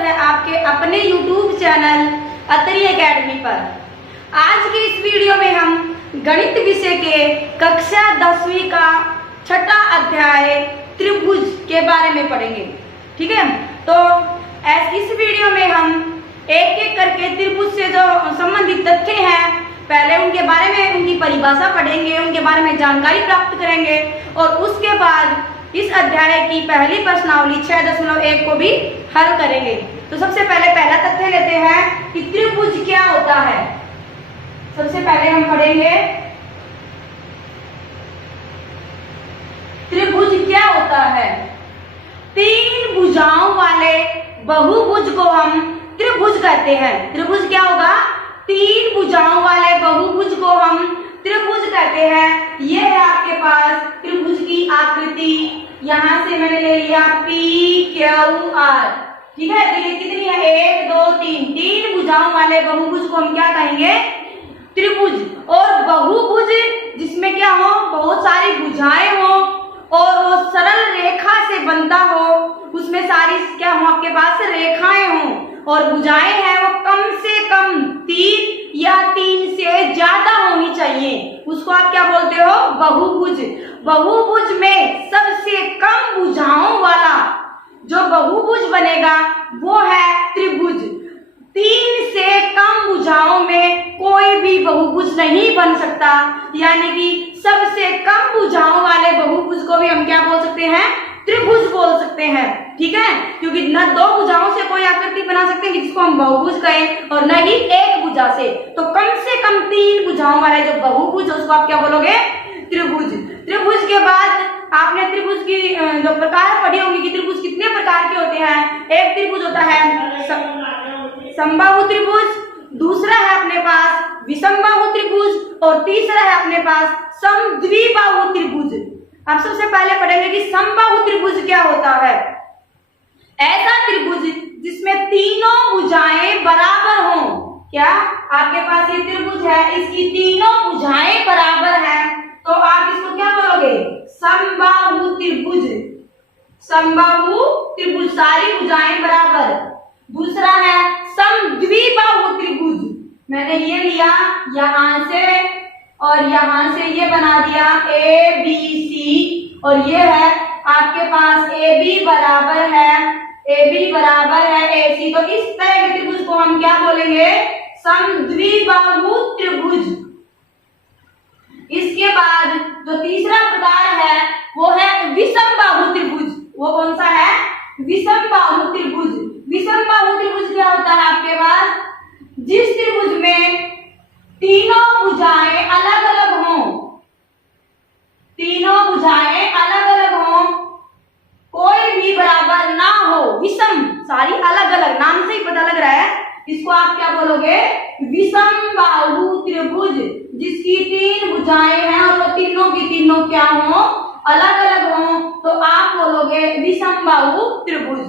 है आपके अपने YouTube चैनल अतरी एकेडमी पर। आज की इस वीडियो में हम गणित विषय के कक्षा 10वीं का छठा अध्याय त्रिभुज के बारे में पढ़ेंगे। ठीक है, तो इस वीडियो में हम एक एक करके त्रिभुज से जो संबंधित तथ्य हैं पहले उनके बारे में उनकी परिभाषा पढ़ेंगे, उनके बारे में जानकारी प्राप्त करेंगे और उसके बाद इस अध्याय की पहली प्रश्नावली 6.1 को भी हल करेंगे। तो सबसे पहले पहला तथ्य लेते हैं कि त्रिभुज क्या होता है। सबसे पहले हम पढ़ेंगे त्रिभुज क्या होता है। तीन भुजाओं वाले बहुभुज को हम त्रिभुज कहते हैं। त्रिभुज क्या होगा? तीन भुजाओं वाले बहुभुज को हम त्रिभुज कहते हैं। ये है आपके पास त्रिभुज की आकृति। यहां से मैंने ले लिया PQR। ठीक है, तो ये कितनी है? 1 2 3 तीन भुजाओं वाले बहुभुज को हम क्या कहेंगे? त्रिभुज। और बहुभुज जिसमें क्या हो, बहुत सारी भुजाएं हो और वो सरल रेखा से बनता हो, उसमें सारी क्या हो आपके पास रेखाएं हो और भुजाएं हैं वो कम से कम 3 या 3 से ज्यादा होनी चाहिए, उसको आप क्या बोलते हो? बहुभुज। बहुभुज में सबसे कम भुजाओं वाला जो बहुभुज बनेगा वो है त्रिभुज। 3 से कम भुजाओं में कोई भी बहुभुज नहीं बन सकता, यानी कि सबसे कम भुजाओं वाले बहुभुज को भी हम क्या बोल सकते हैं? त्रिभुज बोल सकते हैं। ठीक है, क्योंकि न दो भुजाओं से कोई आकृति बना सकते हैं जिसको हम बहुभुज कहें और न ही एक भुजा से। तो कम से कम 3 भुजाओं वाले जो बहुभुज उसको आप क्या बोलोगे? त्रिभुज। त्रिभुज के बाद आपने त्रिभुज की जो प्रकार पढ़ी होंगी कि त्रिभुज कितने प्रकार के होते हैं। एक त्रिभुज होता है समबाहु त्रिभुज, दूसरा है अपने पास विषमबाहु त्रिभुज और तीसरा है अपने पास समद्विबाहु त्रिभुज। आप सबसे पहले पढ़ेंगे कि समबाहु त्रिभुज क्या होता है। ऐसा त्रिभुज जिसमें तीनों भुजाएं बराबर हों। क्या आपके पास ये त्रिभुज है, इसकी तीनों भुजाएं बराबर हैं, तो आप इसको क्या बोलोगे? समबाहु त्रिभुज। समबाहु त्रिभुज, सारी भुजाएं बराबर। दूसरा है समद्विबाहु त्रिभुज। मैंने ये लिया यहां से और यहां से ये बना दिया ABC और ये है आपके पास AB बराबर है AC। तो इस तरह के त्रिभुज को हम क्या बोलेंगे? समद्विबाहु त्रिभुज। इसके बाद जो तीसरा प्रकार है वो है विषमबाहु त्रिभुज। वो कौन सा है? विषमबाहु त्रिभुज। विषमबाहु त्रिभुज क्या होता है आपके पास? जिस त्रिभुज में तीनों भुजाएं अलग अलग हों, तीनों भुजाएं अलग अलग हों, कोई भी बराबर ना हो, विषम, सारी अलग अलग, नाम से ही पता लग रहा है, इसको आप क्या बोलोगे? विषमबाहु त्रिभुज। जिसकी 3 भुजाएं हैं और वो तीनों की तीनों क्या हो? अलग अलग हो, तो आप बोलोगे विषमबाहु त्रिभुज।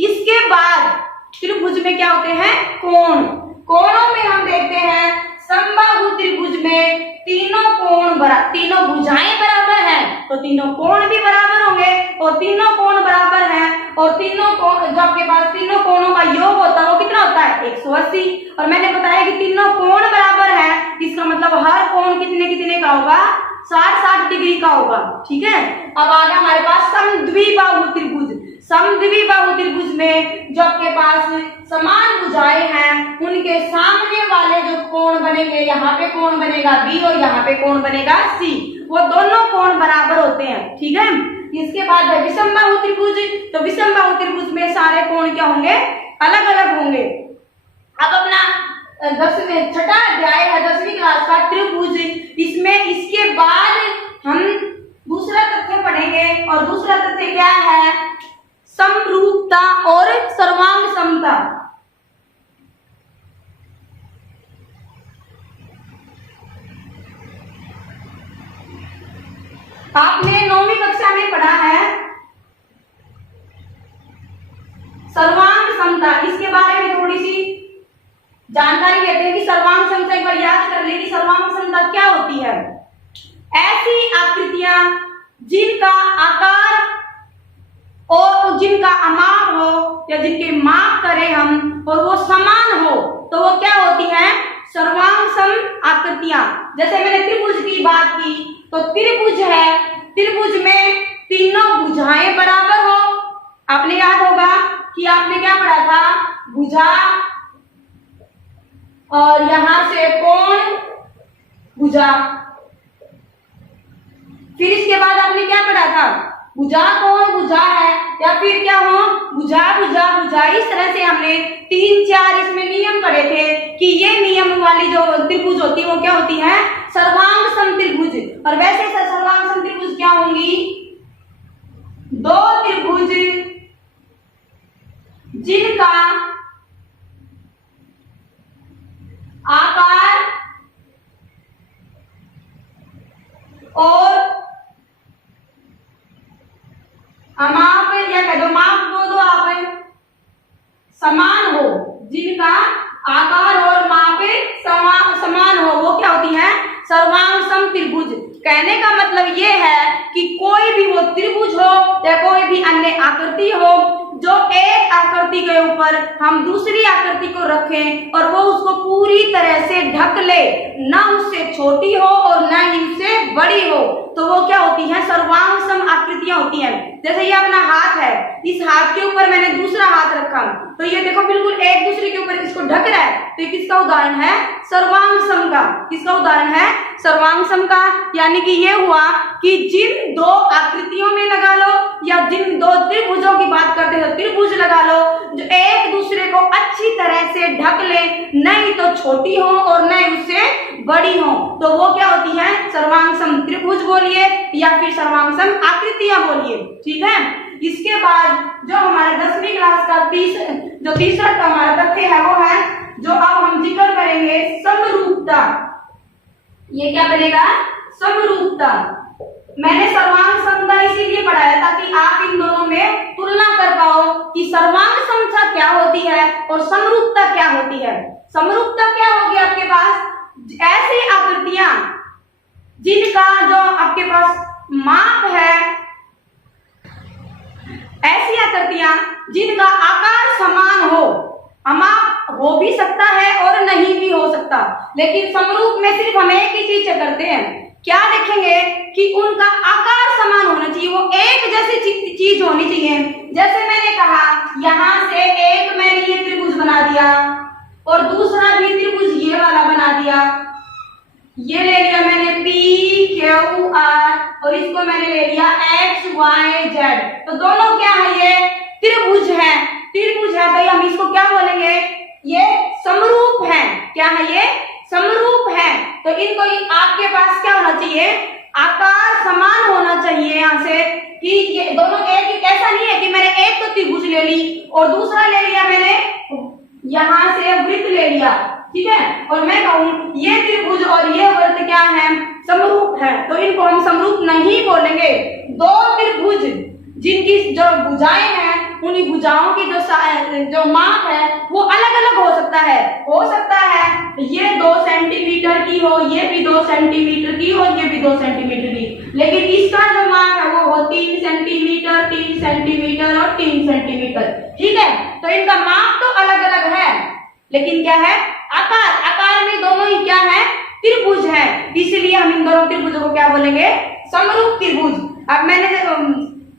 इसके बाद त्रिभुज में क्या होते हैं? कोण। कोणों में हम देखते हैं समबाहु त्रिभुज में तीनों भुजाएं बराबर हैं, तो तीनों कोण भी बराबर होंगे और तीनों कोण बराबर हैं और तीनों कोण जो आपके पास तीनों कोणों का योग होता है वो कितना होता है? 180। और मैंने बताया कि तीनों कोण बराबर है, इसका मतलब हर कोण कितने कितने का होगा? 60-60 डिग्री का होगा। ठीक है, अब आ गया हमारे पास समद्विबाहु त्रिभुज। समद्विबाहु त्रिभुज में जो आपके पास समान भुजाएं हैं उनके सामने वाले जो कोण बनेंगे, यहाँ पे कोण बनेगा B और यहाँ पे कोण बनेगा C, वो दोनों कोण बराबर होते हैं। ठीक है, इसके बाद है विषमबाहु त्रिभुज। तो विषमबाहु त्रिभुज में सारे कोण क्या होंगे? अलग अलग होंगे। अब अपना छठा अध्याय है 10वीं क्लास का त्रिभुज। इसमें इसके बाद हम दूसरा तथ्य पढ़ेंगे और दूसरा तथ्य क्या है? समरूपता और सर्वांग समता। आपने 9वीं कक्षा में पढ़ा है सर्वांग समता। इसके बारे में थोड़ी सी जानकारी लेते हैं कि सर्वांग समता एक बार याद कर ले कि सर्वांग समता क्या होती है। ऐसी आकृतियां जिनका आकार और जिनका अमाप हो या जिनके माप करें हम और वो समान हो तो वो क्या होती है, सर्वांग सम आकृतियां। जैसे मैंने त्रिभुज की बात की तो त्रिभुज है, त्रिभुज में तीनों भुजाएं बराबर हो। आपने याद होगा कि आपने क्या पढ़ा था, भुजा और यहां से कोण भुजा। फिर इसके बाद आपने क्या पढ़ा था, भुजा कोण भुजा है या फिर क्या हो, भुजा भुजा भुजा। इस तरह से हमने 3-4 इसमें नियम पढ़े थे कि ये नियम वाली जो त्रिभुज होती है वो क्या होती है, सर्वांग सम त्रिभुज। और वैसे सर्वांग सम त्रिभुज क्या होंगी, दो त्रिभुज जिनका आकार और अमाप या कह दो, माप बोल दो आप, समान हो, जिनका आकार और माप समान हो वो क्या होती है, सर्वांग सम त्रिभुज। कहने का मतलब ये है कि कोई भी वो त्रिभुज हो या कोई भी अन्य आकृति हो जो एक आकृति के ऊपर हम दूसरी आकृति को रखें और वो उसको पूरी तरह से ढक ले, ना उससे छोटी हो और ना ही उससे बड़ी हो, तो वो क्या होती है, सर्वांग सम आकृतियां होती हैं। जैसे ये अपना हाथ है, इस हाथ के ऊपर मैंने दूसरा हाथ रखा तो ये देखो बिल्कुल एक दूसरे के ऊपर इसको ढक रहा है, तो ये किसका उदाहरण है, सर्वांग सम का। किसका उदाहरण है, सर्वांग सम का। यानी कि ये हुआ कि जिन दो आकृतियों में लगा लो या जिन दो त्रिभुजों की बात करते हो त्रिभुज लगा लो जो एक दूसरे को अच्छी तरह से ढक ले, नहीं तो छोटी हो और न उससे बड़ी हो, तो वो क्या होती है, सर्वांग सम त्रिभुज बोलिए या फिर सर्वांग सम आकृतियां बोलिए। ठीक है। इसके बाद जो हमारे 10वीं क्लास का तीसरा हमारा तथ्य है वो है जो अब हम जिक्र करेंगे, समरूपता। ये क्या बनेगा, समरूपता। मैंने सर्वांग समता इसीलिए पढ़ाया ताकि आप इन दोनों में तुलना कर पाओ कि सर्वांग समता क्या होती है और समरूपता क्या होती है। समरूपता क्या होगी, आपके पास ऐसी आकृतियां जिनका जो आपके पास माप है, ऐसी आकृतियां जिनका आकार समान हो, अमाप हो भी सकता है और नहीं भी हो सकता, लेकिन समरूप में सिर्फ हम एक ही चीज करते हैं, क्या देखेंगे कि उनका आकार समान होना चाहिए, वो एक जैसी चीज होनी चाहिए। जैसे मैंने कहा यहां से एक मैंने ये त्रिभुज बना दिया और दूसरा भी त्रिभुज ये वाला बना दिया, ये ले लिया मैंने PQR और इसको मैंने ले लिया XYZ, तो दोनों क्या है, ये त्रिभुज है। त्रिभुज है भाई, हम इसको क्या बोलेंगे, ये समरूप है। क्या है, ये समरूप है। तो इनको आपके पास क्या होना चाहिए, आकार समान होना चाहिए। यहाँ से कि ये दोनों एक, ऐसा नहीं है कि मैंने एक तो त्रिभुज ले ली और दूसरा ले लिया मैंने यहां से वृत्त ले लिया, ठीक है, और मैं कहूं ये त्रिभुज और ये वृत्त क्या है, समरूप है, तो इनको हम समरूप नहीं बोलेंगे। दो त्रिभुज जिनकी जो भुजाएं हैं उन्हीं भुजाओं की जो माप है वो अलग अलग हो सकता है ये 2 सेंटीमीटर की हो, ये भी 2 सेंटीमीटर की हो, ये भी 2 सेंटीमीटर की, लेकिन इसका जो माप है वो हो 3 सेंटीमीटर 3 सेंटीमीटर और 3 सेंटीमीटर। ठीक है, तो इनका माप तो अलग अलग है, लेकिन क्या है, आकार में दोनों ही क्या है, त्रिभुज है, इसलिए हम इन दोनों त्रिभुजों को क्या बोलेंगे, समरूप त्रिभुज। अब मैंने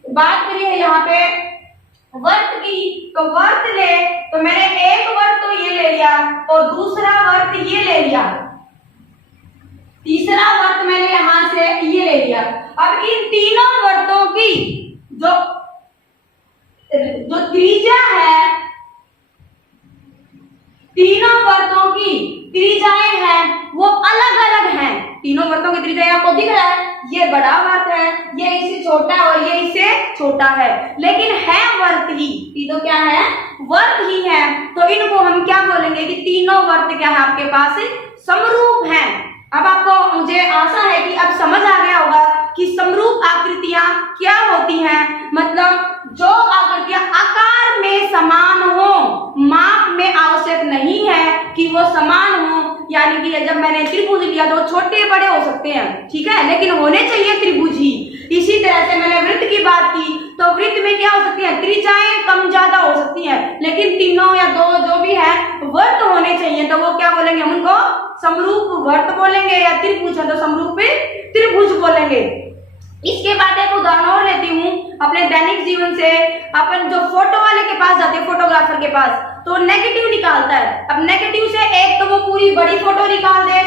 बात करी है यहाँ पे वर्त की, तो वर्त ले तो मैंने एक वर्त तो ये ले लिया और दूसरा वर्त ये ले लिया, तीसरा वर्त मैंने यहां से ये ले लिया। अब इन तीनों वर्तों की जो त्रिज्या है, तीनों वर्तों की त्रिज्याएं हैं वो अलग अलग हैं। तीनों वर्तों की त्रिज्या आपको दिख रहा है, ये बड़ा वर्त है, ये इससे छोटा और ये इससे छोटा है, लेकिन है वर्त ही, तीनों क्या है, वर्त ही है। तो इनको हम क्या बोलेंगे कि तीनों वर्त क्या है आपके पास, समरूप हैं। अब आपको, मुझे आशा है कि अब समझ आ गया होगा कि समरूप आकृतियां क्या होती हैं। मतलब जो आकृतियां आकार में समान हो, माप में आवश्यक नहीं है कि वो समान हो, यानी कि जब मैंने त्रिभुज लिया तो छोटे बड़े हो सकते हैं, ठीक है, लेकिन होने चाहिए त्रिभुज ही। इसी तरह से मैंने वृत्त की बात की, तो वृत्त में क्या हो सकती है, त्रिज्याएं कम ज्यादा हो सकती हैं, लेकिन तीनों या दो जो भी है वर्त होने चाहिए, तो वो क्या बोलेंगे, हम उनको समरूप वर्त बोलेंगे, या त्रिभुज है तो समरूप त्रिभुज बोलेंगे। इसके बाद एक उदाहरण और लेती हूँ अपने दैनिक जीवन से। अपन जो फोटो वाले के पास जाते हैं, फोटोग्राफर के पास, तो नेगेटिव निकालता है। अब नेगेटिव से एक तो वो पूरी बड़ी फोटो निकाल दे,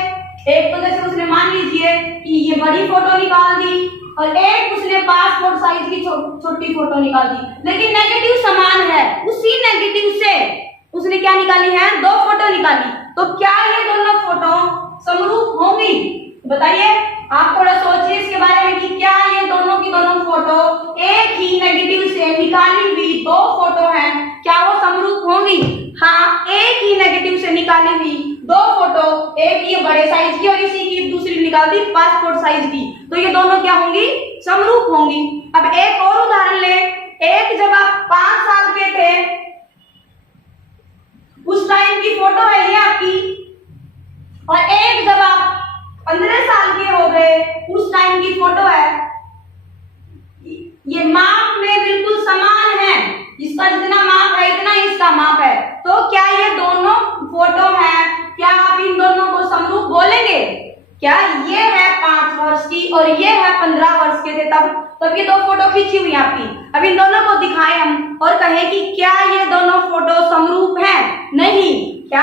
एक तो जैसे उसने मान लीजिए कि ये बड़ी फोटो निकाल दी, और एक उसने पासपोर्ट साइज की छोटी फोटो निकाल दी, लेकिन नेगेटिव समान है। उसी नेगेटिव से उसने क्या निकाली है, दो फोटो निकाली, तो क्या ये दोनों फोटो समरूप होंगी? बताइए, आप थोड़ा सोचिए इसके बारे में कि क्या ये दोनों की दोनों फोटो एक ही नेगेटिव से निकाली हुई दो फोटो हैं, क्या वो समरूप होंगी? हाँ, एक ही नेगेटिव से निकाली हुई दो फोटो, एक ये बड़े साइज की और इसी की दूसरी निकाल दी पासपोर्ट साइज की, तो ये दोनों क्या होंगी, समरूप होंगी। अब एक और उदाहरण ले, एक जब आप 5 साल के थे उस टाइम की फोटो है ये आपकी, और एक जब आप 15 साल के हो गए उस टाइम की फोटो है। ये माप में बिल्कुल समान है, इसका जितना माप है इतना इसका माप है, तो क्या ये दोनों फोटो हैं, क्या आप इन दोनों को समरूप बोलेंगे? क्या ये है 5 वर्ष की और ये है 15 वर्ष के थे तब ये दो फोटो खींची हुई आपकी। अब इन दोनों को दिखाएं हम और कहें कि क्या ये दोनों फोटो समरूप हैं? नहीं। क्या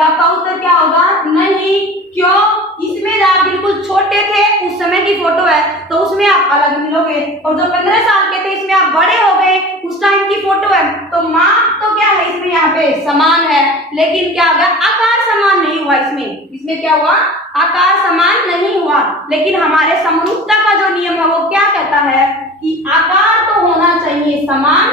आपका उत्तर क्या होगा? नहीं। क्यों? इसमें आप बिल्कुल छोटे थे उस समय की फोटो है तो उसमें आप अलग मिलोगे, और जो 15 साल के थे इसमें आप बड़े हो गए उस टाइम की फोटो है, तो माप तो क्या है इसमें यहाँ पे समान है, लेकिन क्या होगा, आकार समान नहीं हुआ। इसमें क्या हुआ, आकार समान नहीं हुआ। लेकिन हमारे समरूपता का जो नियम है वो क्या कहता है कि आकार तो होना चाहिए समान,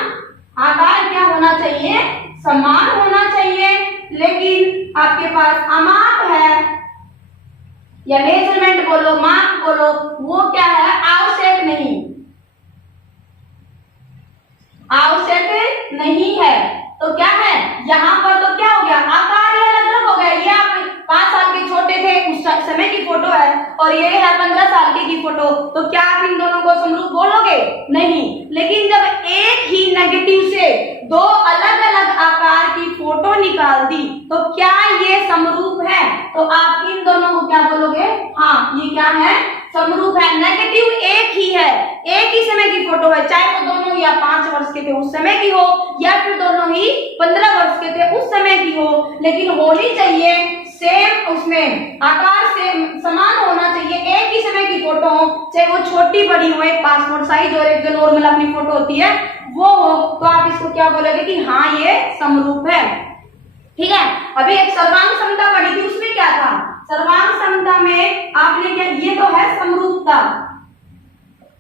आकार क्या होना चाहिए, समान होना चाहिए, लेकिन आपके पास अमाप है या मेजरमेंट बोलो, माप बोलो, वो क्या है, आवश्यक नहीं, आवश्यक नहीं है। तो क्या है यहाँ पर, तो क्या हो गया, आकार ये अलग अलग हो गया। ये आप 5 साल के छोटे थे उस समय की फोटो है और ये है 15 साल के की फोटो, तो क्या आप इन दोनों को समरूप बोलोगे? नहीं। लेकिन जब एक ही नेगेटिव से दो अलग अलग आकार की फोटो निकाल दी तो क्या ये समरूप है? तो आप इन दोनों को क्या बोलोगे? हाँ, ये क्या है, समरूप है। नेगेटिव एक ही है, एक ही समय की फोटो है, चाहे वो दोनों या 5 वर्ष के थे उस समय की हो या फिर दोनों ही 15 वर्ष के थे उस समय की हो, लेकिन होनी चाहिए सेम, उसमें आकार से समान होना चाहिए। एक ही समय की फोटो हो, चाहे वो छोटी बड़ी हो, एक पासपोर्ट साइज और एक जो नॉर्मल अपनी फोटो होती है वो हो, तो आप इसको क्या बोलोगे कि हाँ ये समरूप है। ठीक है। अभी एक सर्वांग समता पढ़ी थी, उसमें क्या था, सर्वांग समता में आपने क्या, ये तो है समरूपता,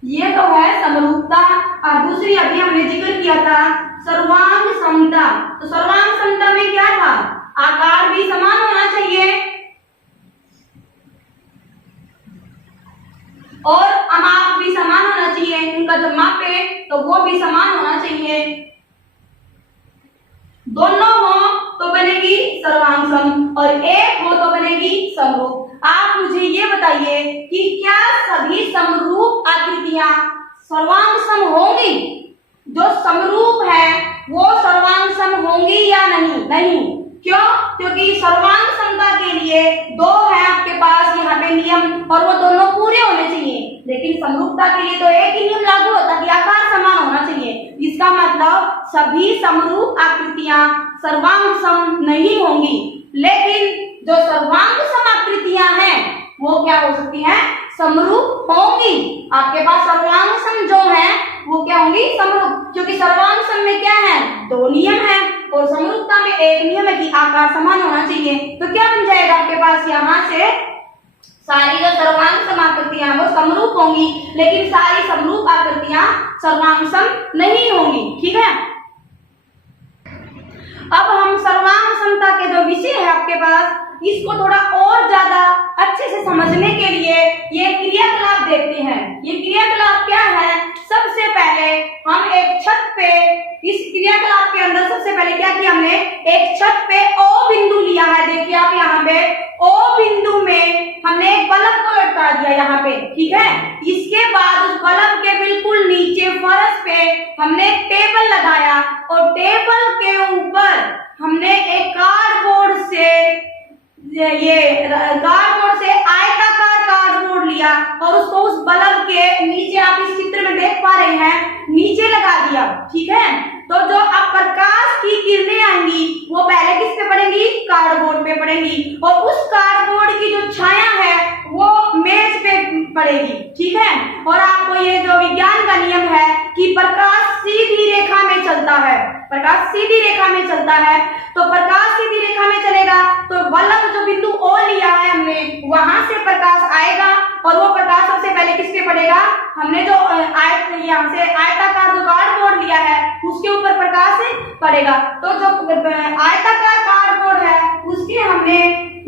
ये तो है समरूपता, और दूसरी अभी हमने जिक्र किया था सर्वांग समता। तो सर्वांग समता में क्या था, आकार भी समान होना चाहिए और अमाप भी समान होना चाहिए, उनका जब मापे तो वो भी समान होना चाहिए। दोनों हो तो बनेगी सर्वांग और एक हो तो बनेगी समरूप। आप मुझे ये बताइए कि क्या सभी समरूप आकृतियां सर्वांग सम होंगी? जो समरूप है वो सर्वांग सम होंगी या नहीं? नहीं। क्यों? क्योंकि सर्वांग समता के लिए दो है आपके पास यहाँ पे नियम और वो दोनों पूरे होने चाहिए, लेकिन समरूपता के लिए तो एक ही नियम लागू होता कि आकार समान होना चाहिए। इसका मतलब सभी समरूप आकृतियां सर्वांग सम नहीं होंगी, लेकिन जो सर्वांग सम आकृतियां हैं वो क्या हो सकती हैं, समरूप होंगी। आपके पास सर्वांग सम जो है वो क्या होंगी, समरूप, क्योंकि सर्वांग सम में क्या है, दो नियम है और समरूपता में एक नियम है कि आकार समान होना चाहिए। तो क्या बन जाएगा आपके पास, यहाँ से सारी जो सर्वांग सम आकृतियां वो समरूप होंगी, लेकिन सारी समरूप आकृतियां सर्वांग सम नहीं होंगी। ठीक है। अब हम सर्वांग समता के जो विषय है आपके पास, इसको थोड़ा और ज्यादा अच्छे से समझने के लिए ये क्रियाकलाप देखते हैं। ये क्रियाकलाप क्या है, सबसे पहले हम एक छत पे, इस क्रियाकलाप के अंदर सबसे पहले क्या किया हमने, एक छत पे O बिंदु लिया है। देखिए आप यहाँ पे O बिंदु में हमने एक बल्ब को लटका दिया यहाँ पे। ठीक है। इसके बाद उस बल्ब के हमने एक कार्डबोर्ड से आयताकार कार्डबोर्ड लिया और उसको उस बल्ब के नीचे, आप इस चित्र में देख पा रहे हैं, नीचे लगा दिया। ठीक है, तो जो अब प्रकाश की किरणें आएंगी वो पहले किस पे पड़ेंगी? कार्डबोर्ड पे पड़ेंगी, और उस कार्डबोर्ड की जो छाया है वो मेज पे पड़ेगी। ठीक है, और आपको ये जो विज्ञान का नियम है कि प्रकाश सीधी रेखा में चलता है, प्रकाश सीधी रेखा में चलता है, तो प्रकाश सीधी रेखा में चलेगा तो बल्ब जो बिंदु ओ लिया है हमने, वहां से प्रकाश आएगा और वो प्रकाश सबसे पहले किस पे पड़ेगा? हमने जो यहाँ से आयताकार जो कार्डबोर्ड लिया है उसके ऊपर प्रकाश पड़ेगा। तो जो आयताकार कार्डबोर्ड है उसके हमने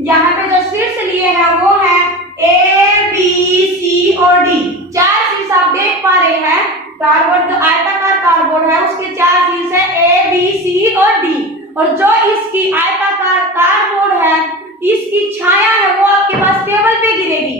यहाँ पे जो शीर्ष लिए हैं वो है ए, बी, सी और डी। 4 शीर्ष आप देख पा रहे हैं। कार्डबोर्ड जो आयताकार कार्डबोर्ड है उसके 4 शीर्ष है, ए, बी, सी और डी। और जो इसकी आयताकार कार्डबोर्ड है इसकी छाया है वो आपके पास टेबल पे गिरेगी।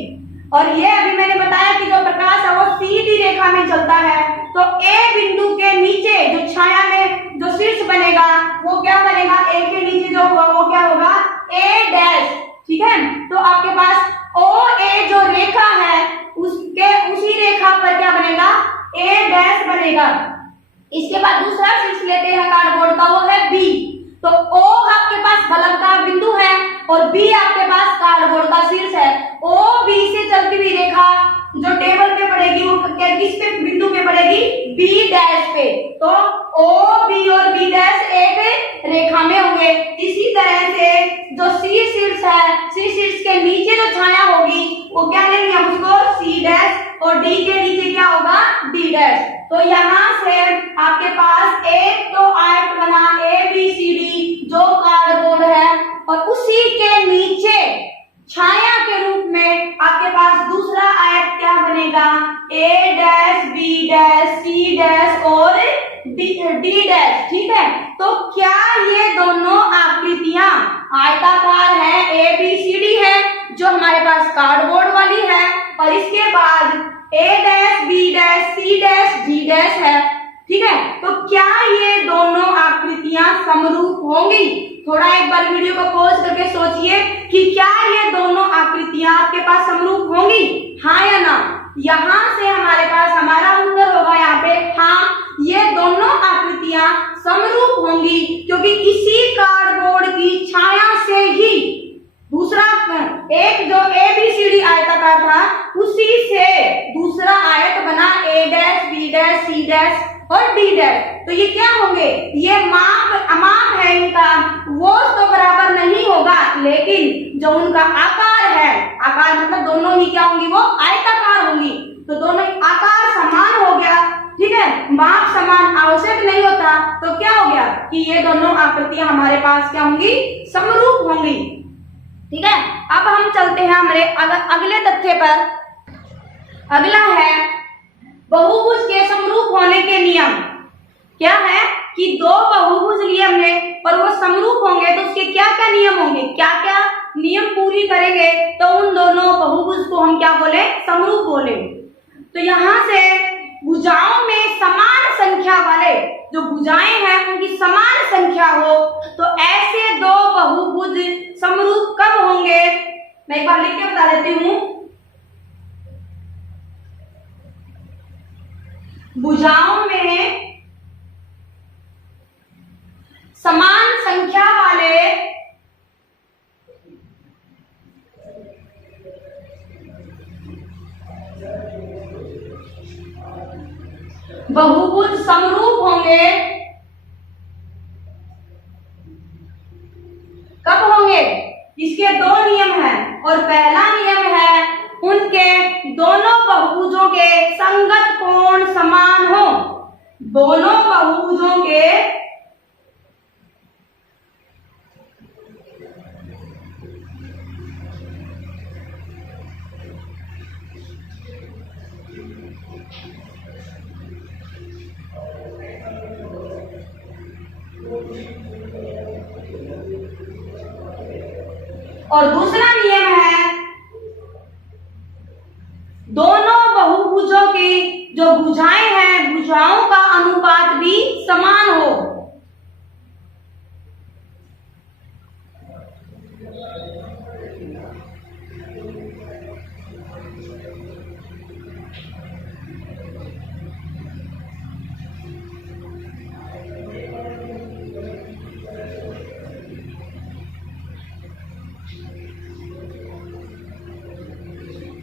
और ये अभी मैंने बताया कि जो प्रकाश है वो सीधी रेखा में चलता है, तो ए बिंदु के नीचे जो छाया में जो शीर्ष बनेगा वो क्या बनेगा? ए के नीचे जो होगा वो क्या होगा? ए डैश। ठीक है, तो आपके पास ओ ए जो रेखा है उसके उसी रेखा पर क्या बनेगा? ए डैश बनेगा। इसके बाद दूसरा शीर्ष लेते हैं कार्डबोर्ड का, वो है बी। तो ओ आपके पास बल्ब का बिंदु है और बी आपके पास कार्डबोर्ड का शीर्ष है। ओ बी से चलती हुई रेखा जो टेबल पे पड़ेगी वो किस पे बिंदु पे पड़ेगी? बी डैश पे। तो ओ बी और बी डैश एक रेखा में होंगे। इसी तरह से जो सी शीर्ष है, सी शीर्ष के नीचे जो छाया होगी वो क्या लेंगे हम उसको? सी डैश, और डी के नीचे क्या होगा? D dash. तो यहाँ से आपके पास एक तो आयत बना ए बी सी डी जो कार्डबोर्ड है, और उसी के नीचे छाया के रूप में आपके पास दूसरा आयत क्या बनेगा? A dash, B dash, C dash और डी डैश। ठीक है, तो क्या ये दोनों आकृतियां आयताकार है? ए बी सी डी है जो हमारे पास कार्डबोर्ड वाली है, और इसके बाद A dash, B dash, C dash, D dash है। ठीक है, तो क्या ये दोनों आकृतियां समरूप होंगी? थोड़ा एक बार वीडियो को पॉज करके सोचिए कि क्या ये दोनों आकृतियां आपके पास समरूप होंगी, हाँ या ना? यहाँ से हमारे पास हमारा उत्तर होगा यहाँ पे हाँ, ये दोनों आकृतियां समरूप होंगी, क्योंकि इसी कार्डबोर्ड की छाया से ही दूसरा एक जो ए बी सी डी आयताकार था उसी से दूसरा आयत बना A dash, B dash, C dash और डी डैश। तो ये क्या होंगे? ये माप है इनका, वो तो बराबर नहीं होगा, लेकिन जो उनका आकार है, आकार मतलब दोनों ही क्या होंगी? वो आयताकार होंगी। तो दोनों आकार समान हो गया। ठीक है, माप समान आवश्यक नहीं होता, तो क्या हो गया कि ये दोनों आकृतियां हमारे पास क्या होंगी? समरूप होंगी। ठीक है, अब हम चलते हैं हमारे अगले तथ्य पर। अगला है बहुभुज के समरूप होने के नियम। क्या है कि दो बहुभुज लिए हमने और वो समरूप होंगे तो उसके क्या क्या नियम होंगे? क्या क्या नियम पूरी करेंगे तो उन दोनों बहुभुज को हम क्या बोले? समरूप बोले। तो यहाँ से भुजाओं में समान संख्या वाले जो भुजाएं हैं उनकी समान संख्या हो तो ऐसे दो बहुभुज समरूप कब होंगे? मैं एक बार लिख के बता देती हूँ। भुजाओं में समान संख्या वाले बहुभुज समरूप होंगे। कब होंगे? इसके दो नियम हैं, और पहला नियम है उनके दोनों बहुभुजों के संगत कोण समान हो। दोनों बहुभुजों के और दूसरा नियम है दोनों बहुभुजों की जो भुजाएं हैं भुजाओं का अनुपात भी समान हो।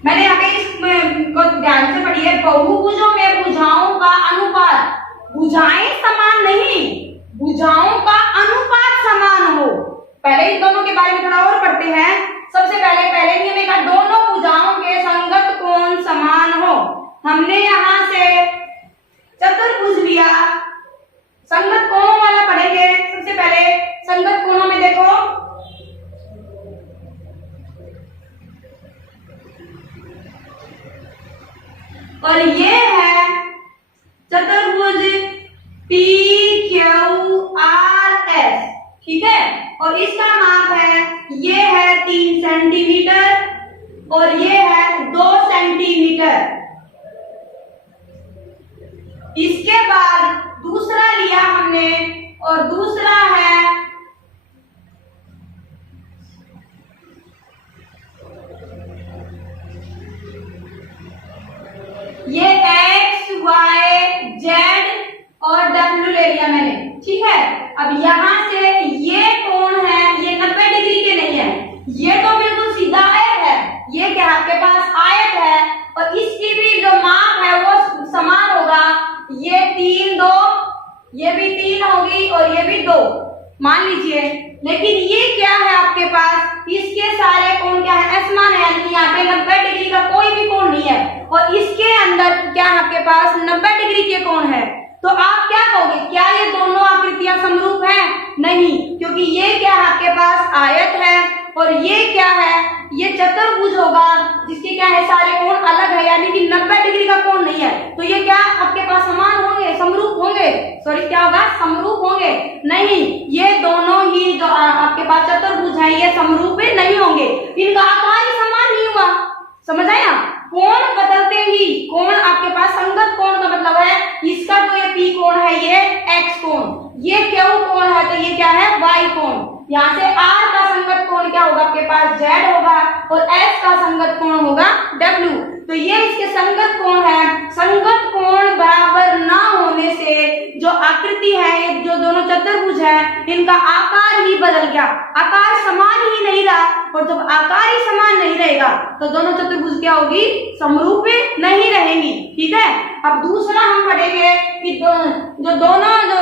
मैंने यहाँ पे इसको ध्यान से पढ़ी है, बहुभुजों में भुजाओं का अनुपात, भुजाएं समान नहीं, भुजाओं का अनुपात समान हो। पहले इन दोनों के बारे में थोड़ा और पढ़ते हैं। सबसे पहले नियम का दोनों भुजाओं के संगत कोण समान हो। हमने यहाँ से चतुर्भुज लिया, संगत कोणों वाला पढ़ेंगे। सबसे पहले संगत कोणों में देखो, और ये है चतुर्भुज PQRS, ठीक है। और इसका माप है, ये है 3 सेंटीमीटर और ये है 2 सेंटीमीटर। इसके बाद दूसरा लिया हमने, और दूसरा है ये X, Y, Z और W ले लिया मैंने, ठीक है। अब यहाँ से ये कोण है, ये 90 डिग्री के नहीं है, ये तो बिल्कुल सीधा आयत है। ये क्या आपके पास आयत है, और इसकी भी जो माप है वो समान होगा। ये 3, 2, ये भी 3 होगी और ये भी 2 मान लीजिए। लेकिन ये क्या है आपके पास, इसके सारे कोण क्या है, असमान है, यानी यहाँ पे 90 डिग्री का कोई भी कोण नहीं है, और इसके अंदर क्या है आपके पास 90 डिग्री के कोण है। तो आप क्या कहोगे, क्या ये दोनों आकृतियां समरूप हैं? नहीं, क्योंकि ये क्या है आपके पास आयत है, और ये क्या है, ये चतुर्भुज होगा जिसके क्या है सारे कोण अलग है, यानी कि 90 डिग्री का कोण नहीं है। तो ये क्या आपके पास समान होंगे, समरूप होंगे, सॉरी क्या होगा, समरूप होंगे? नहीं, ये दोनों ही जो आपके पास चतुर्भुज है ये समरूप नहीं होंगे, इनका आकार ही समान नहीं हुआ। समझ आया? कोण बदलते ही कोण आपके पास संगत कोण का मतलब है, इसका जो ये P कोण है ये X कोण, ये Q कोण है तो ये क्या है Y कोण। यहाँ से R का संगत कोण क्या होगा आपके पास Z होगा, और S का संगत कोण होगा W। तो ये इसके संगत कोण है। संगत कोण बराबर ना होने से जो आकृति है, ये जो दोनों चतुर्भुज है, इनका आकार ही बदल गया, आकार समान ही नहीं रहा। और जब आकार ही समान नहीं रहेगा तो दोनों चतुर्भुज क्या होगी, समरूप नहीं रहेंगी, ठीक है। अब दूसरा हम पढ़ेंगे कि जो दोनों जो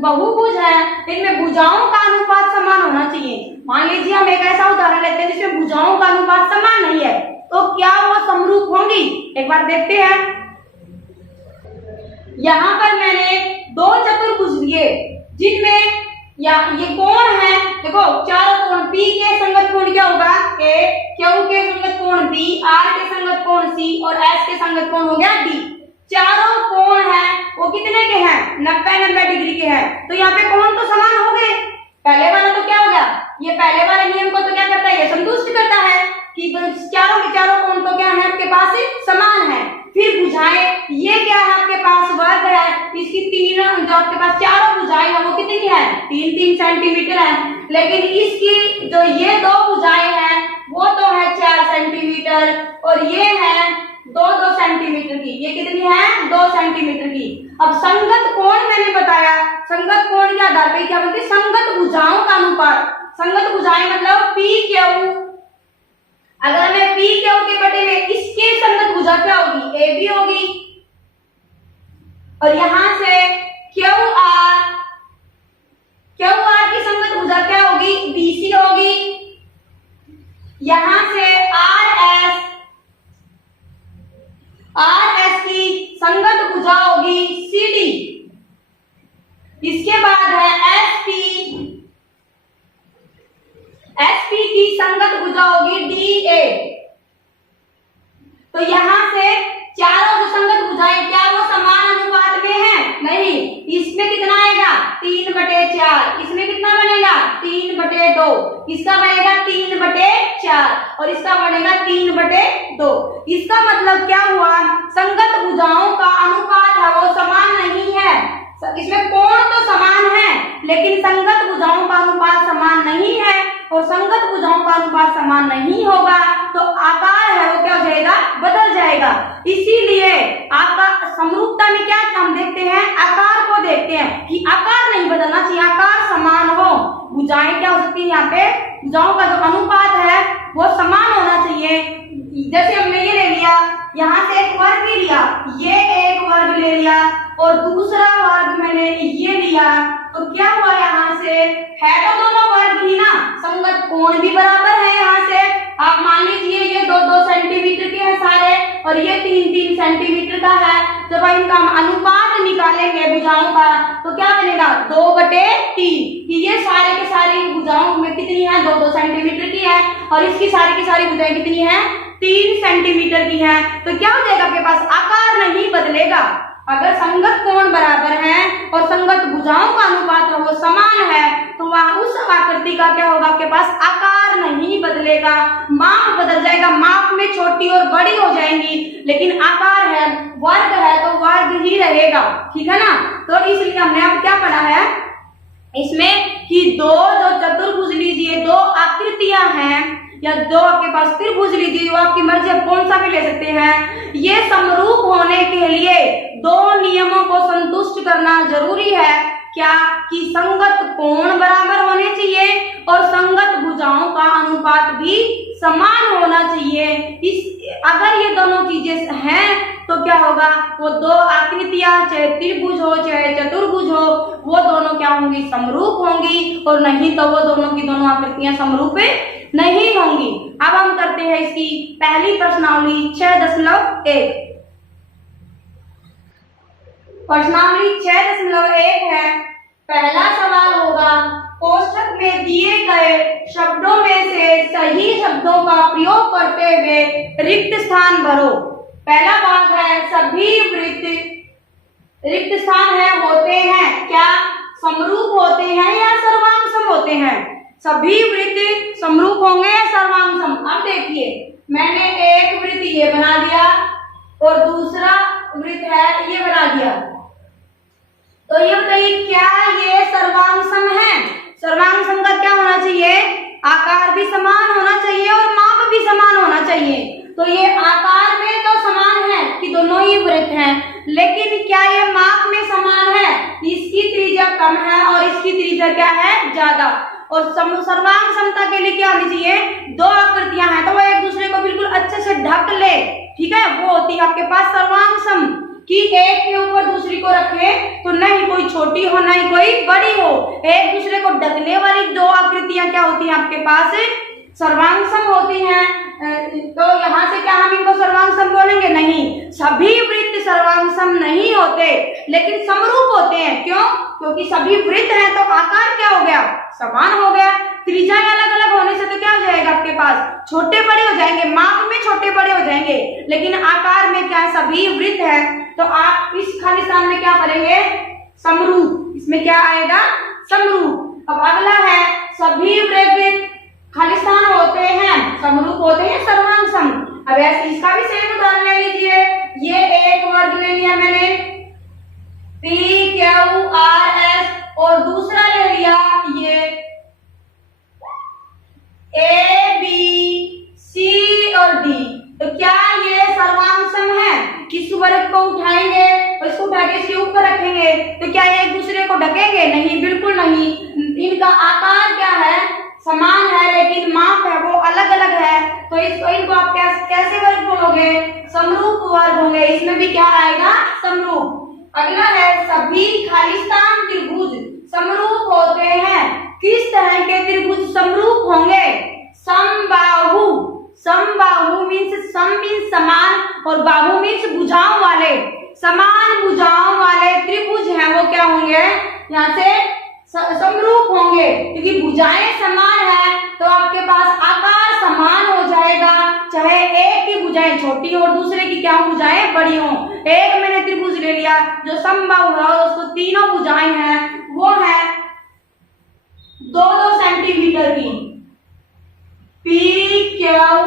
बहुभुज है इनमें भुजाओं का अनुपात समान होना चाहिए। मान लीजिए हम एक ऐसा उदाहरण लेते हैं जिसमें भुजाओं का अनुपात समान नहीं है, तो क्या वो समरूप होंगी? एक बार देखते हैं। यहाँ पर मैंने 2 चतुर्भुज लिए जिनमें ये कोण है, देखो चारों कोण, P के संगत कोण क्या होगा A, Q के संगत कोण B, R के संगत कोण C और S के संगत कोण हो गया D। चारों कोण है वो कितने के हैं, 90 डिग्री के हैं। तो यहाँ पे कोण तो समान हो गए। पहले वाला तो क्या हो गया, ये पहले वाले नियम को तो क्या करता है, ये संतुष्ट करता है कि चारों के चारों कोण तो क्या है आपके पास समान है। फिर भुजाएं, ये क्या है आपके पास वर्ग है, इसकी 3 जो आपके पास चारों भुजाएं है वो कितनी है, 3-3 सेंटीमीटर है। लेकिन इसकी जो ये 2 भुजाएं हैं वो तो है 4 सेंटीमीटर, और ये है 2-2 सेंटीमीटर की। ये कितनी है, 2 सेंटीमीटर की। अब संगत कोण मैंने बताया, संगत कोण के आधार पर क्या बोलते हैं, संगत भुजाओं का अनुपात। संगत भुजाएं मतलब PQ, अगर मैं PQ के बटे में इसके संगत भुजा क्या होगी, AB होगी, और यहां से QR की संगत भुजा क्या होगी, BC होगी। यहां से RS की संगत भुजा होगी CD। इसके बाद है SP की संगत भुजा होगी DA। तो यहां से चारों जो संगत भुजाएं क्या वो समान अनुपात में है, नहीं। इसमें कितना आएगा, 3/4, इसमें कितना बनेगा, 3/2, इसका बनेगा 3/4 और इसका बनेगा 3/2। इसका मतलब क्या हुआ, संगत भुजाओं का अनुपात है वो समान नहीं है। इसमें कोण तो समान है लेकिन संगत भुजाओं का अनुपात समान नहीं है, और संगत भुजाओं का अनुपात समान नहीं होगा तो आकार है वो क्या हो जाएगा, बदल जाएगा। इसीलिए आकार समरूपता में क्या हम देखते हैं, आकार को देखते हैं कि आकार नहीं बदलना चाहिए, आकार समान हो। भुजाएं क्या हो सकती है, यहाँ पे भुजाओं का जो अनुपात है वो समान होना चाहिए। जैसे हमने ये ले लिया, यहाँ से एक वर्ग भी लिया, ये एक वर्ग ले लिया और दूसरा वर्ग मैंने ये लिया, तो क्या हुआ, यहाँ से है तो दोनों वर्ग ही ना, संगत कोण भी बराबर है। यहाँ से आप मान लीजिए ये 2-2 सेंटीमीटर के हैं सारे और ये 3-3 सेंटीमीटर का है। जब इनका हम अनुपात निकालेंगे भुजाओं का तो क्या बनेगा, 2/3 कि ये सारे के सारी भुजाओं में कितनी है, 2-2 सेंटीमीटर की है और इसकी सारी की सारी भुजाएं कितनी है, 3 सेंटीमीटर की है। तो क्या हो जाएगा, आपके पास आकार नहीं बदलेगा। अगर संगत कोण बराबर है और संगत भुजाओं का अनुपात है वो समान है तो वहां उस आकृति का क्या होगा, आपके पास आकार नहीं बदलेगा, माप बदल जाएगा, माप में छोटी और बड़ी हो जाएंगी, लेकिन आकार है, वर्ग है तो वर्ग ही रहेगा, ठीक है ना। तो इसलिए हमने अब क्या पढ़ा है इसमें कि दो जो चतुर्भुज लीजिए, दो आकृतियां हैं या दो आपके पास त्रिभुज लीजिए, वो आपकी मर्जी, आप कौन सा भी ले सकते हैं। ये समरूप होने के लिए दो नियमों को संतुष्ट करना जरूरी है, क्या कि संगत कोण बराबर होने चाहिए और संगत भुजाओं का अनुपात भी समान होना चाहिए। अगर ये दोनों चीजें हैं तो क्या होगा, वो दो आकृतियां चाहे त्रिभुज हो चाहे चतुर्भुज हो वो दोनों क्या होंगी, समरूप होंगी, और नहीं तो वो दोनों की दोनों आकृतियां समरूप नहीं होंगी। अब हम करते हैं इसकी पहली प्रश्नावली 6.1। प्रश्नावली 6.1 है। पहला सवाल होगा, कोष्ठक में दिए गए शब्दों में से सही शब्दों का प्रयोग करते हुए रिक्त स्थान भरो। पहला भाग है, सभी वृत्त रिक्त स्थान है होते हैं क्या, समरूप होते हैं या सर्वांग होते हैं। सभी वृत्त समरूप होंगे या सर्वांग सम। अब देखिए मैंने एक वृत्त ये बना दिया और दूसरा वृत्त है ये बना दिया, तो ये बताइए क्या ये सर्वांग सम है। सर्वांग सम का क्या होना चाहिए, आकार भी समान होना चाहिए और माप भी समान होना चाहिए। तो ये आकार में तो समान है कि दोनों ही वृत्त हैं, लेकिन क्या ये माप में समान है, इसकी त्रिज्या कम है और इसकी त्रिज्या क्या है, ज्यादा। और सर्वांग समता के लिए क्या होनी चाहिए, दो आकृतियां हैं तो वो एक दूसरे को बिल्कुल अच्छे से ढक ले, ठीक है, वो होती है आपके पास सर्वांग सम, कि एक के ऊपर दूसरी को रखे तो न ही कोई छोटी हो न ही कोई बड़ी हो, एक दूसरे को ढकने वाली दो आकृतियां क्या होती हैं आपके पास, सर्वांग सम होती हैं। तो यहाँ से क्या हम इनको सर्वांग सम बोलेंगे, नहीं, सभी वृत्त सर्वांग सम नहीं होते लेकिन समरूप होते हैं। क्यों, क्योंकि सभी वृत्त हैं तो आकार क्या हो गया, समान हो गया। त्रिज्या अलग अलग होने से तो क्या हो जाएगा, आपके पास छोटे बड़े हो जाएंगे, माप में छोटे बड़े हो जाएंगे, लेकिन आकार में क्या है, सभी वृत्त है। तो आप इस खाली स्थान में क्या करेंगे, समरूप, इसमें क्या आएगा, समरूप। अब अगला है, सभी वृत्त खाली स्थान होते हैं, समरूप होते हैं, सर्वांग सम। अब ऐसे इसका भी सेम उदाहरण ले लीजिए, ये एक वर्ग ले लिया मैंने PQRS और दूसरा ले लिया ये ABC और D। तो क्या ये सर्वांग सम है, किस वर्ग को उठाएंगे और इसको उठा के इसके ऊपर रखेंगे तो क्या ये एक दूसरे को ढकेंगे, नहीं, बिल्कुल नहीं। इनका आकार क्या है, समान है लेकिन माप है वो अलग अलग है, तो इनको आप कैसे वर्ग बोलोगे, समरूप वर्ग होंगे, इसमें भी क्या आएगा, समरूप। अगला है, सभी खाली स्थान त्रिभुज समरूप होते हैं। किस तरह के त्रिभुज समरूप होंगे, समबाहु। समबाहु मीन्स सम मीन्स समान और बाहु मीन्स भुजाओं वाले। समान भुजाओं वाले त्रिभुज हैं वो क्या होंगे, यहाँ से समरूप होंगे, क्योंकि भुजाएं समान है तो आपके पास आकार समान हो जाएगा, चाहे एक की भुजाएं छोटी हो और दूसरे की क्या भुजाएं बड़ी हो। एक मैंने त्रिभुज ले लिया जो समबाहु है और उसको तीनों भुजाएं हैं, वो है 2-2 सेंटीमीटर की PQR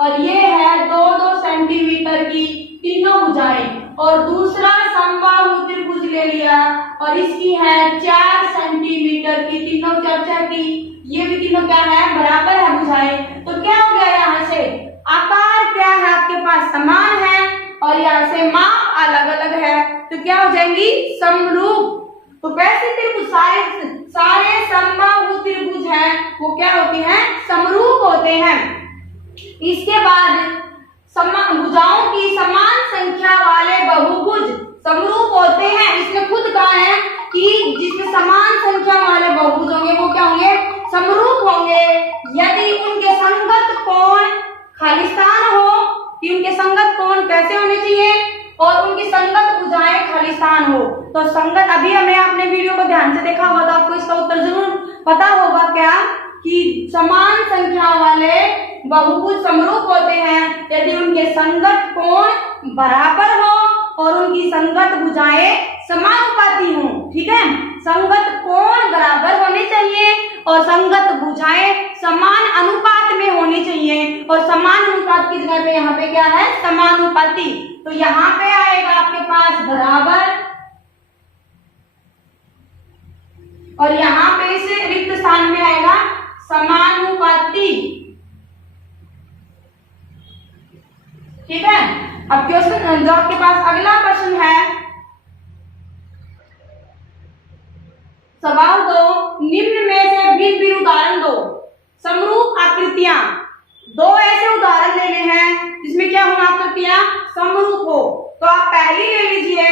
और ये है 2-2 सेंटीमीटर की तीनों भुजाएं। और दूसरा समबाहु त्रिभुज ले लिया और इसकी है 4 सेंटीमीटर की तीनों चर्चा की, ये भी तीनों क्या है, बराबर है भुजाएं। तो क्या हो गया, यहाँ से आकार क्या है आपके पास, समान है, और यहाँ से माप अलग अलग है, तो क्या हो जाएंगी, समरूप। तो वैसे त्रिभुज सारे समबाहु त्रिभुज हैं वो क्या होते हैं, समरूप होते हैं। इसके बाद भुजाओं की समान संख्या वाले बहुभुज समरूप होते हैं। इसने खुद कहा है कि जिसमें समान संख्या वाले बहुभुज होंगे वो क्या होंगे, समरूप होंगे, यदि उनके संगत कोण खालिस्तान हो, कि उनके संगत कोण कैसे होने चाहिए, और उनकी संगत भुजाएं खालिस्तान हो। तो संगत, अभी हमें आपने वीडियो को ध्यान से देखा होगा तो आपको इसका उत्तर जरूर पता होगा, क्या कि समान संख्या वाले बहुभुज समरूप होते हैं यदि उनके संगत कोण बराबर हो और उनकी संगत भुजाएं समानुपाती हों। ठीक है, संगत कोण बराबर होने चाहिए और संगत भुजाएं समान अनुपात में होनी चाहिए, और समान अनुपात की जगह पे यहाँ पे क्या है, समानुपाती। तो यहाँ पे आएगा आपके पास बराबर, और यहाँ पे इस रिक्त स्थान में आएगा समानुपाती। ठीक है, अब क्वेश्चन जो आपके पास अगला प्रश्न है, सवाल 2, निम्न में से भिन्न उदाहरण दो। समरूप आकृतियां, दो ऐसे उदाहरण लेने हैं जिसमें क्या होना, आकृतियां समरूप हो। तो आप पहली ले लीजिए,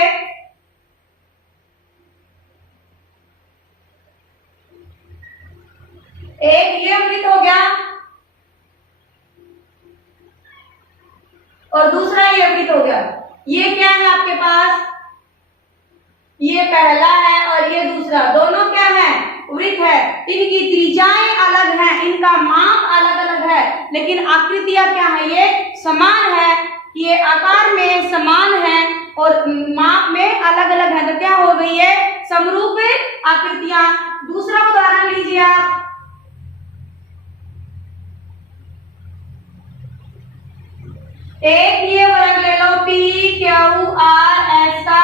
एक ये वृत्त हो गया और दूसरा ये वृत्त हो गया। ये क्या है आपके पास, ये पहला है और ये दूसरा, दोनों क्या है, वृत्त है। इनकी त्रिज्याएं अलग हैं, इनका माप अलग अलग है, लेकिन आकृतियां क्या है, ये समान है। ये आकार में समान है और माप में अलग अलग है, तो क्या हो गई है, समरूप आकृतियां। दूसरा उदाहरण लीजिए आप, एक ये वर्ग ले लो, पी क्यू आर एस का,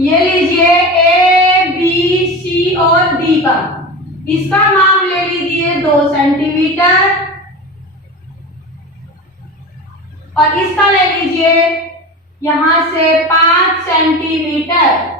ये लीजिए ए बी सी और डी का, इसका माप ले लीजिए 2 सेंटीमीटर, और इसका ले लीजिए यहां से 5 सेंटीमीटर।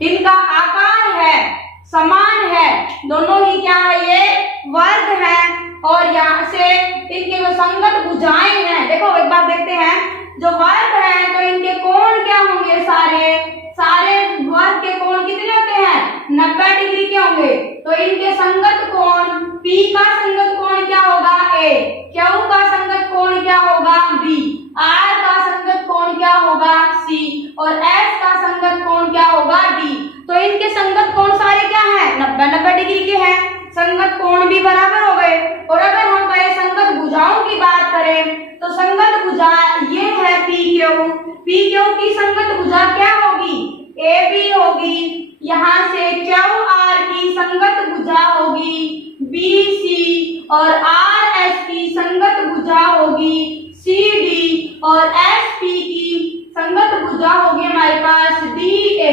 इनका आकार है, समान है, दोनों ही क्या है, ये वर्ग है, और यहाँ से इनके जो संगत भुजाएं हैं, देखो एक बात देखते हैं, जो वर्ग है तो इनके कोण क्या होंगे, सारे वर्ग के कोण कितने होते हैं, 90 डिग्री के होंगे। तो इनके संगत कोण, P का संगत कोण क्या होगा, A, Q का संगत कोण क्या होगा, B, R का संगत कोण क्या होगा, C, और S का संगत कोण क्या होगा, D। तो इनके संगत कोण सारे क्या है, 90 डिग्री के हैं, संगत कोण भी बराबर हो गए। और अगर हम कहें संगत भुजाओं की बात करें तो संगत भुजा ये है पी क्यू की संगत भुजा क्या होगी, ए बी होगी, यहाँ से क्यू आर की संगत भुजा होगी बी सी, और आर एस की संगत भुजा होगी सी डी, और एस पी की संगत भुजा होगी हमारे पास डी ए।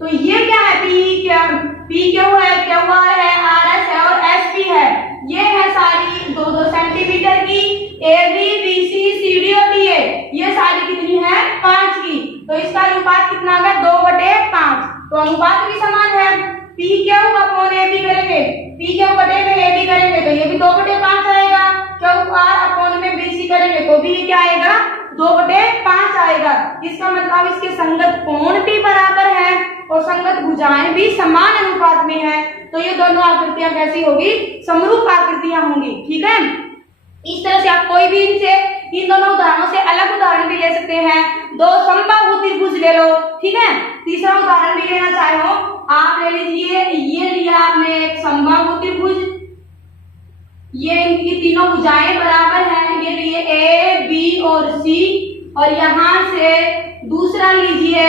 तो ये क्या है, पी क्यू है, क्यू आर है, आर एस है और एस पी है। ये है सारी 2-2 सेंटीमीटर की, A B B C C D होती है, ये सारी कितनी है, 5 की। तो इसका अनुपात कितना होगा, 2/5। तो अनुपात भी समान है, P Q upon A B करेंगे, पी क्यू बटे में ए बी करेंगे तो ये भी 2/5 आएगा, क्यू आर अपॉन में बी सी करेंगे तो भी क्या आएगा, 2/5 आएगा। इसका मतलब इसके संगत कोण भी बराबर है और संगत भुजाएं भी समान अनुपात में है। तो ये दोनों आकृतियां कैसी होगी, समरूप आकृतियां होंगी। ठीक है, इस तरह से आप कोई भी इन दोनों उदाहरणों से अलग उदाहरण भी ले सकते हैं। 2 समबाहु त्रिभुज ले लो, ठीक है। तीसरा उदाहरण भी लेना चाहे हो आप ले लीजिए, ये लिया आपने एक समबाहु त्रिभुज, ये इनकी तीनों भुजाएं बराबर हैं, ये लिए ए बी और सी, और यहां से दूसरा लीजिए,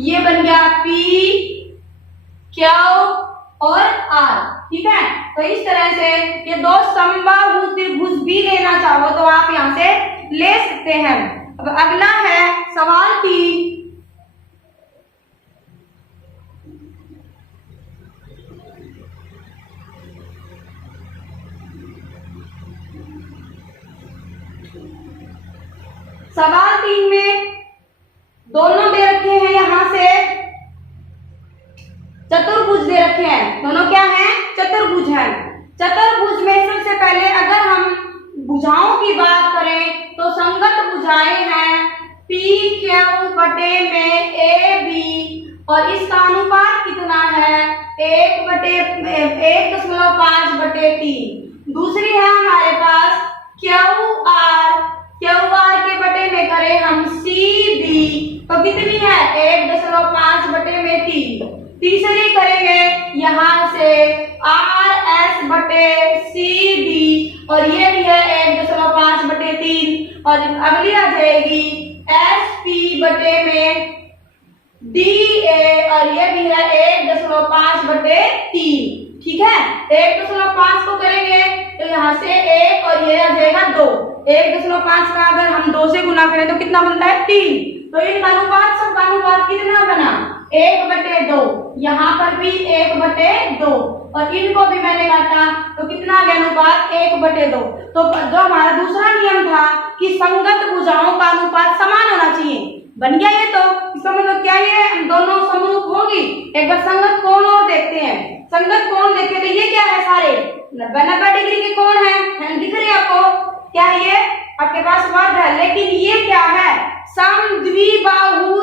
ये बन गया पी क्यू और आर। ठीक है, तो इस तरह से ये 2 समबाहु त्रिभुज चाहो तो आप यहाँ से ले सकते हैं। अब अगला है सवाल 3। सवाल 3 में दोनों दे रखे हैं, यहाँ से चतुर्भुज दे रखे हैं। दोनों क्या हैं? चतुर्भुज हैं। चतुर्भुज में सबसे पहले अगर हम भुजाओं की बात करें तो संगत भुजाएं हैं PQ बटे में AB, और इसका अनुपात कितना है? 1/5/3। दूसरी है हमारे पास QR के बटे में करें हम CB, तो कितनी है? 1/5/3। तीसरी करेंगे यहाँ से RS बटे CD, और ये भी है 1/5/3। और अगली आ जाएगी SP बटे में DA, और ये भी है 1/5/3। ठीक है, 1/5 को करेंगे तो यहाँ से 1 और ये आ जाएगा 2। 1/5 का अगर हम 2 से गुना करें तो कितना बनता है? 3। तो इनका अनुपात, सबका अनुपात कितना बना? 1/2। यहाँ पर भी 1/2, और इनको भी मैंने काटा तो कितना आ गया अनुपात? 1/2। तो जो हमारा दूसरा नियम था कि संगत भुजाओं का अनुपात समान होना चाहिए, बन गया ये। तो इसका मतलब क्या है? दोनों समरूप होगी। एक बार संगत कोण और देखते हैं। संगत कोण देखें तो ये क्या है? सारे 90 डिग्री के कोण हैं, दिख रहे हैं आपको? क्या है ये? आपके पास वर्ग है, लेकिन ये क्या है? समद्विबाहु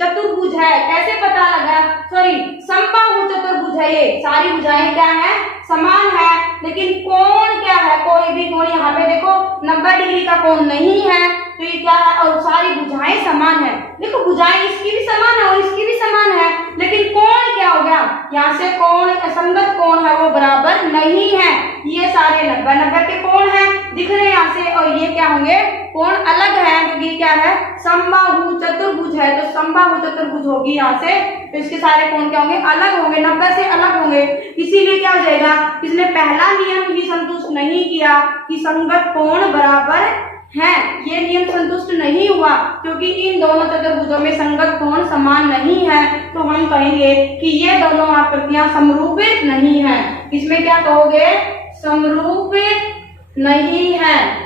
चतुर्भुज है। कैसे पता लगा? सॉरी, समबाहु चतुर्भुज है। ये सारी भुजाएं क्या है? समान है, लेकिन कोण क्या है? कोई भी कोण यहाँ पे देखो 90 डिग्री का कोण नहीं है, तो ये क्या है? और सारी भुजाएं समान है। देखो भुजाएं इसकी भी समान है और इसकी भी समान है, लेकिन कोण क्या हो गया? यहाँ से कोण, संगत कोण है वो बराबर नहीं है। ये सारे 90 के कोण हैं, दिख रहे हैं यहाँ से, और ये क्या होंगे? कोण अलग है, तो ये क्या है? समबाहु चतुर्भुज है, तो समबाहु चतुर्भुज होगी यहाँ से, तो इसके सारे कोण क्या होंगे? अलग होंगे, 90 से अलग होंगे। इसीलिए क्या हो जाएगा? इसने पहला नियम ही संतुष्ट नहीं किया कि संगत कोण बराबर है, ये नियम संतुष्ट नहीं हुआ, क्योंकि इन दोनों चतुर्भुजों में संगत कोण समान नहीं है। तो हम कहेंगे कि ये दोनों आकृतियां समरूपित नहीं है। इसमें क्या कहोगे? समरूपित नहीं है।